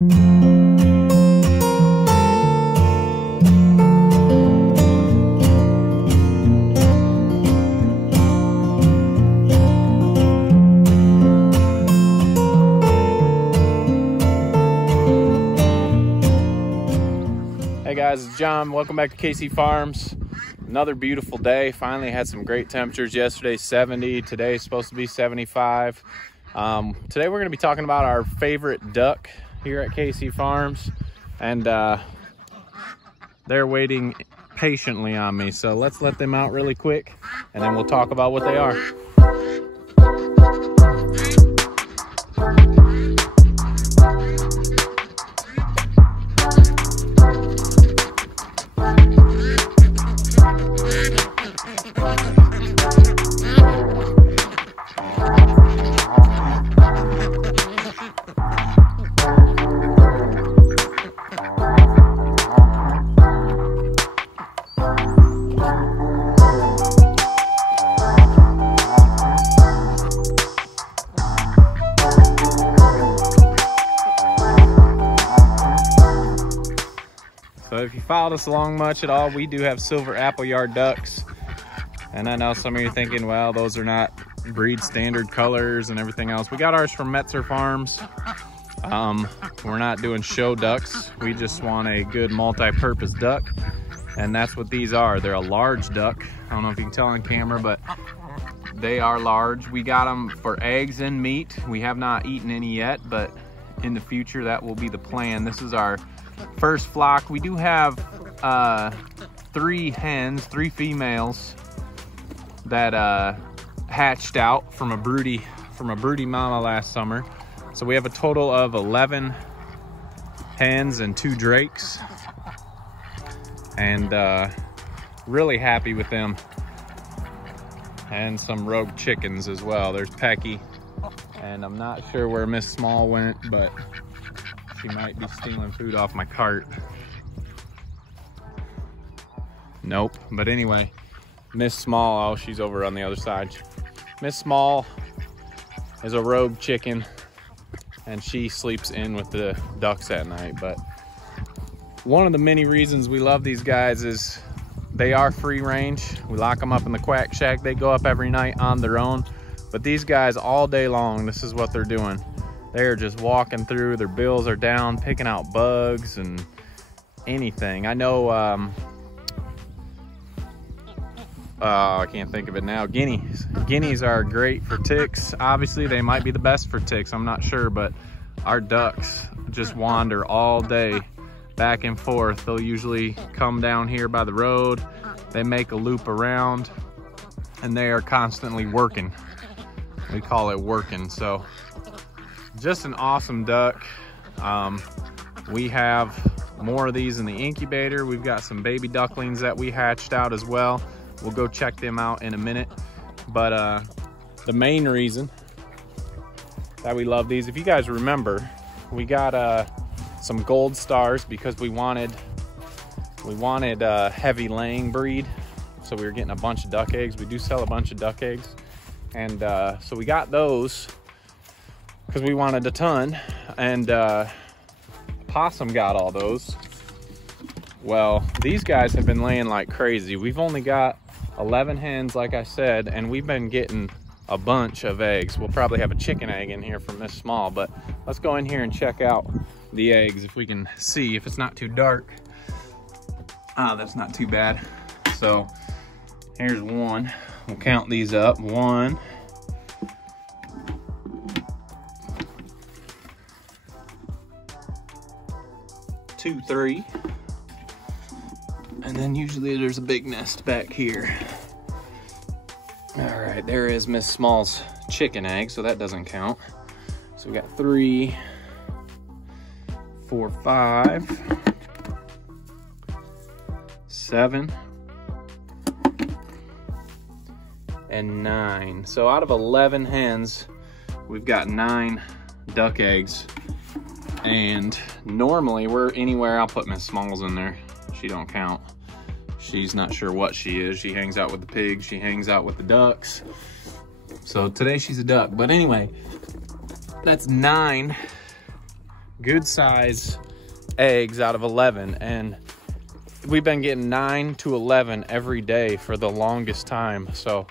Hey guys, it's John. Welcome back to KC Farms. Another beautiful day. Finally had some great temperatures yesterday, 70. Today's supposed to be 75. Today we're going to be talking about our favorite duck here at KC Farms. And they're waiting patiently on me. So let's let them out really quick and then we'll talk about what they are. So if you followed us along much at all, we do have Silver Appleyard ducks. And I know some of you are thinking, well, those are not breed standard colors and everything else. We got ours from Metzer Farms. We're not doing show ducks. We just want a good multi-purpose duck. And that's what these are. They're a large duck. I don't know if you can tell on camera, but they are large. We got them for eggs and meat. We have not eaten any yet, but in the future, that will be the plan. This is our first flock. We do have 3 females that hatched out from a broody mama last summer. So we have a total of 11 hens and 2 drakes, and really happy with them. And some rogue chickens as well. There's Pecky, and I'm not sure where Miss Small went, but she might be stealing food off my cart. Nope, but anyway, Miss Small, oh, she's over on the other side. Miss Small is a rogue chicken, and she sleeps in with the ducks at night. But one of the many reasons we love these guys is they are free range. We lock them up in the quack shack. They go up every night on their own. But these guys all day long, this is what they're doing. They're just walking through, their bills are down, picking out bugs and anything. I know, I can't think of it now, guineas. Guineas are great for ticks. Obviously, they might be the best for ticks, I'm not sure, but our ducks just wander all day back and forth. They'll usually come down here by the road, they make a loop around, and they are constantly working. We call it working. So just an awesome duck. We have more of these in the incubator. We've got some baby ducklings that we hatched out as well. We'll go check them out in a minute. But the main reason that we love these, if you guys remember, we got some gold stars because we wanted a heavy laying breed. So we were getting a bunch of duck eggs. We do sell a bunch of duck eggs. And so we got those because we wanted a ton, and Possum got all those. Well, these guys have been laying like crazy. We've only got 11 hens, like I said, and we've been getting a bunch of eggs. We'll probably have a chicken egg in here from Miss Small, but let's go in here and check out the eggs if we can see, if it's not too dark. Ah, that's not too bad. So here's one. We'll count these up. 1, 2, 3, and then usually there's a big nest back here. All right, there is Miss Small's chicken egg, so that doesn't count. So we got 3, 4, 5, 7, and 9. So out of 11 hens, we've got 9 duck eggs. And normally we're anywhere, I'll put Miss Smalls in there. She don't count. She's not sure what she is. She hangs out with the pigs, she hangs out with the ducks. So today she's a duck. But anyway, that's 9 good size eggs out of 11, and we've been getting 9 to 11 every day for the longest time. So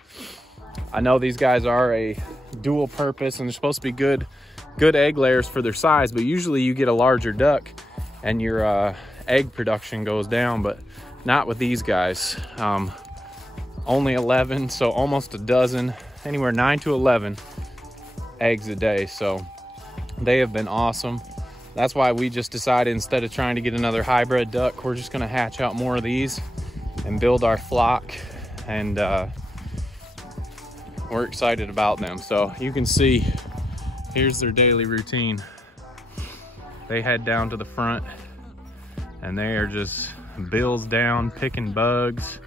I know these guys are a dual purpose and they're supposed to be good egg layers for their size, but usually you get a larger duck and your egg production goes down, but not with these guys. Only 11, so almost a dozen, anywhere 9 to 11 eggs a day. So they have been awesome. That's why we just decided, instead of trying to get another hybrid duck, we're just gonna hatch out more of these and build our flock, and we're excited about them. So you can see, here's their daily routine. They head down to the front and they are just bills down, picking bugs,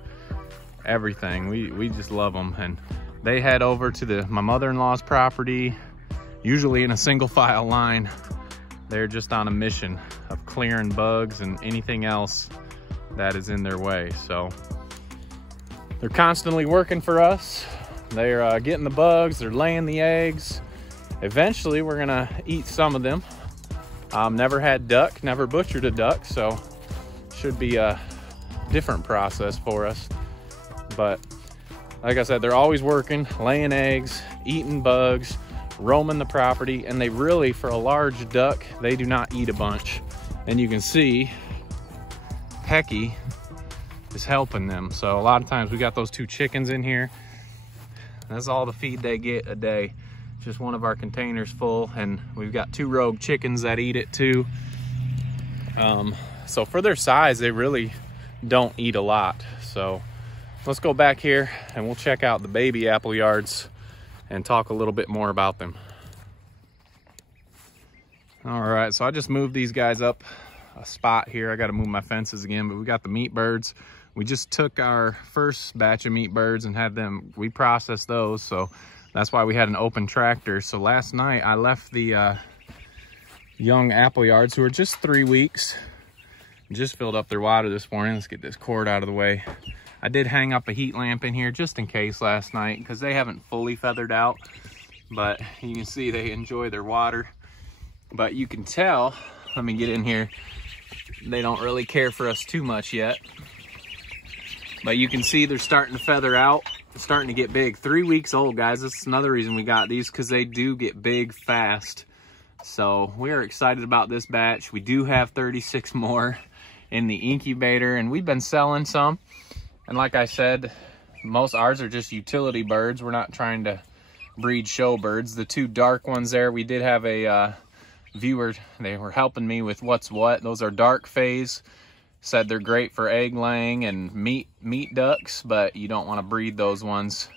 everything. We just love them. And they head over to my mother-in-law's property, usually in a single file line. They're just on a mission of clearing bugs and anything else that is in their way. So they're constantly working for us. They're getting the bugs, they're laying the eggs. Eventually we're gonna eat some of them. Never had duck, never butchered a duck, so should be a different process for us. But like I said, they're always working, laying eggs, eating bugs, roaming the property, and they really, for a large duck, they do not eat a bunch. And you can see Pecky is helping them. So a lot of times we got those 2 chickens in here. That's all the feed they get a day. Just one of our containers full, and we've got 2 rogue chickens that eat it too. So for their size, they really don't eat a lot. So let's go back here and we'll check out the baby Appleyards and talk a little bit more about them. All right, so I just moved these guys up a spot here. I got to move my fences again, but we got the meat birds. We just took our first batch of meat birds and had them, we processed those, so that's why we had an open tractor. So last night I left the young Appleyards, who are just 3 weeks, just filled up their water this morning. Let's get this cord out of the way. I did hang up a heat lamp in here just in case last night, because they haven't fully feathered out, but you can see they enjoy their water. But you can tell, let me get in here, they don't really care for us too much yet. But you can see they're starting to feather out, starting to get big. 3 weeks old, guys. That's another reason we got these, because they do get big fast. So we're excited about this batch. We do have 36 more in the incubator, and we've been selling some. And like I said, most ours are just utility birds. We're not trying to breed show birds. The 2 dark ones there, we did have a viewer, they were helping me with what's what. Those are dark phase. Said they're great for egg laying and meat ducks, but you don't want to breed those ones.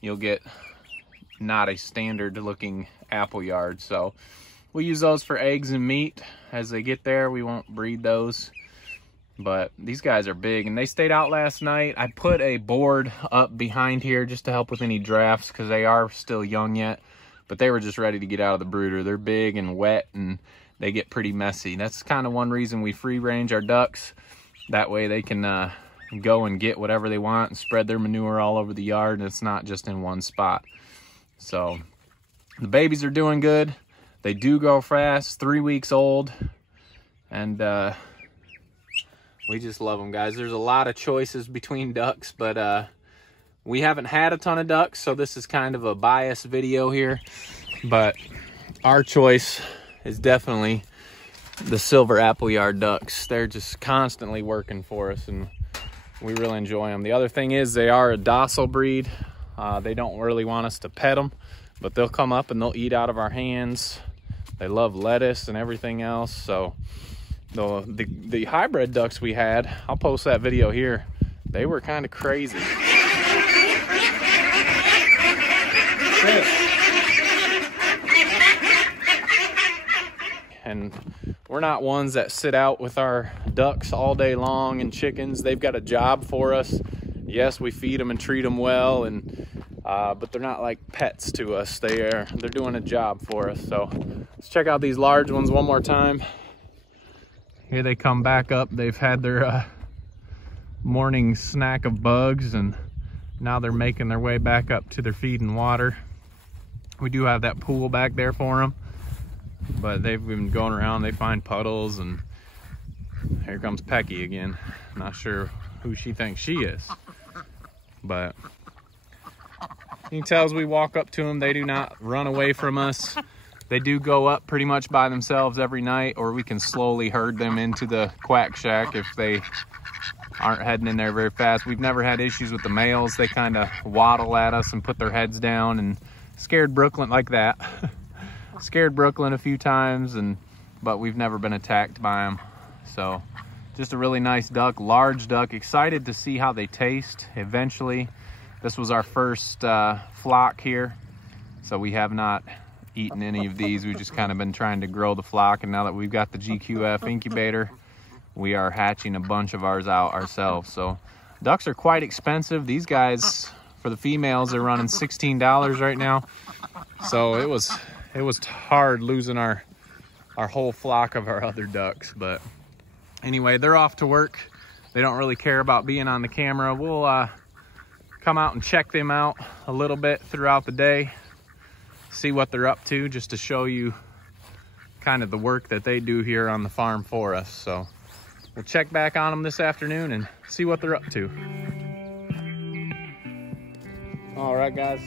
You'll get not a standard looking Appleyard. So we'll use those for eggs and meat. As they get there, we won't breed those. But these guys are big, and they stayed out last night. I put a board up behind here just to help with any drafts, because they are still young yet. But they were just ready to get out of the brooder. They're big and wet, and they get pretty messy. That's kind of one reason we free range our ducks. That way they can go and get whatever they want and spread their manure all over the yard, and it's not just in one spot. So the babies are doing good. They do go fast, 3 weeks old, and we just love them, guys. There's a lot of choices between ducks, but we haven't had a ton of ducks, so this is kind of a biased video here. But our choice is definitely the Silver Appleyard ducks. They're just constantly working for us, and we really enjoy them. The other thing is they are a docile breed. They don't really want us to pet them, but they'll come up and they'll eat out of our hands. They love lettuce and everything else. So the hybrid ducks we had, I'll post that video here, they were kind of crazy. And we're not ones that sit out with our ducks all day long and chickens. They've got a job for us. Yes, we feed them and treat them well, and but they're not like pets to us. They're doing a job for us. So let's check out these large ones one more time. Here they come back up. They've had their morning snack of bugs, and now they're making their way back up to their feed and water. We do have that pool back there for them. but they've been going around. They find puddles, and here comes Pecky again. Not sure who she thinks she is, but you can tell as we walk up to them, they do not run away from us. They do go up pretty much by themselves every night, or we can slowly herd them into the quack shack if they aren't heading in there very fast. We've never had issues with the males. They kind of waddle at us and put their heads down, and scared Brooklyn like that. Scared Brooklyn a few times, but we've never been attacked by them. So just a really nice duck, large duck. Excited to see how they taste eventually. This was our first flock here, so we have not eaten any of these. We've just kind of been trying to grow the flock, and now that we've got the GQF incubator, we are hatching a bunch of ours out ourselves. So ducks are quite expensive. These guys, for the females, are running $16 right now. So it was hard losing our whole flock of our other ducks. But anyway, they're off to work. They don't really care about being on the camera. We'll come out and check them out a little bit throughout the day, see what they're up to, just to show you kind of the work that they do here on the farm for us. So we'll check back on them this afternoon and see what they're up to. All right, guys,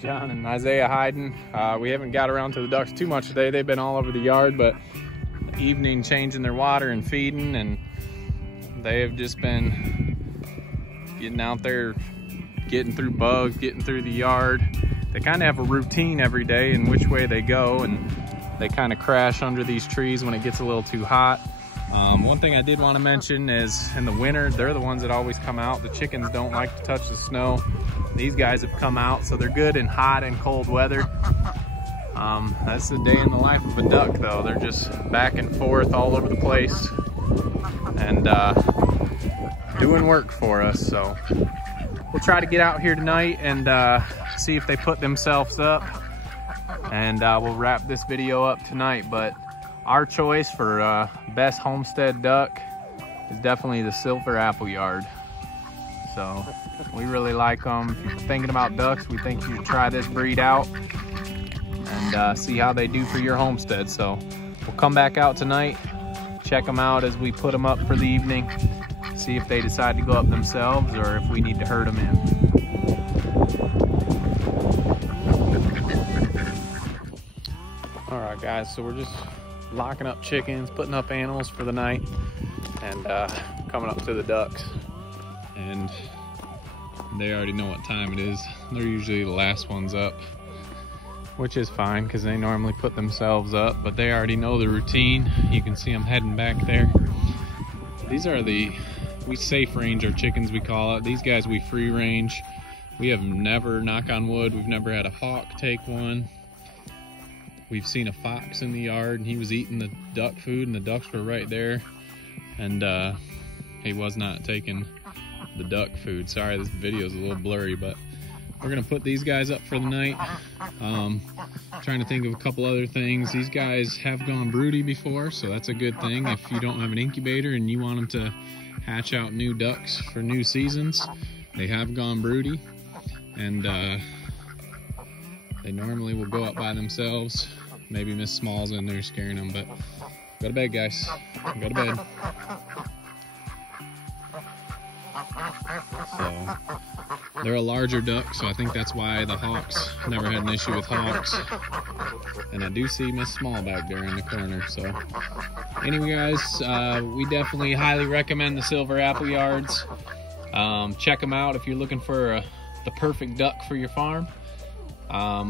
John and Isaiah hiding. We haven't got around to the ducks too much today. They've been all over the yard, but evening changing their water and feeding, and they have just been getting out there, getting through bugs, getting through the yard. They kind of have a routine every day in which way they go, and they kind of crash under these trees when it gets a little too hot. One thing I did want to mention is in the winter, they're the ones that always come out. The chickens don't like to touch the snow. These guys have come out, so they're good in hot and cold weather. That's the day in the life of a duck, though. They're just back and forth all over the place and doing work for us. So we'll try to get out here tonight and see if they put themselves up, and we'll wrap this video up tonight. But our choice for best homestead duck is definitely the Silver Appleyard. So we really like them. If you're thinking about ducks, we think you should try this breed out and see how they do for your homestead. So we'll come back out tonight, check them out as we put them up for the evening, see if they decide to go up themselves or if we need to herd them in. All right, guys, so we're just locking up chickens, putting up animals for the night, and coming up to the ducks. And they already know what time it is. They're usually the last ones up, which is fine because they normally put themselves up, but they already know the routine. You can see them heading back there. These are we safe range our chickens, we call it. These guys we free range. We have never, knock on wood, we've never had a hawk take one. We've seen a fox in the yard and he was eating the duck food and the ducks were right there, and he was not taking the duck food. Sorry, this video is a little blurry, but we're gonna put these guys up for the night. Trying to think of a couple other things. These guys have gone broody before, so that's a good thing. If you don't have an incubator and you want them to hatch out new ducks for new seasons, they have gone broody, and they normally will go up by themselves. Maybe Miss Small's in there scaring them, but go to bed, guys. Go to bed. So they're a larger duck, so I think that's why the hawks never had an issue with hawks. And I do see Miss Small back there in the corner. So anyway, guys, we definitely highly recommend the Silver Appleyards. Check them out if you're looking for the perfect duck for your farm.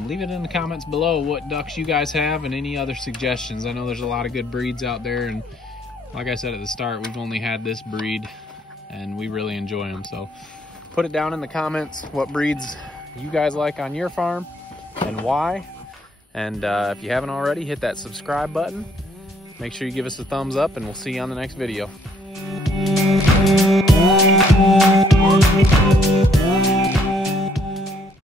Leave it in the comments below what ducks you guys have and any other suggestions. I know there's a lot of good breeds out there, and like I said at the start, we've only had this breed and we really enjoy them. So put it down in the comments what breeds you guys like on your farm and why. And if you haven't already, hit that subscribe button. Make sure you give us a thumbs up, and we'll see you on the next video.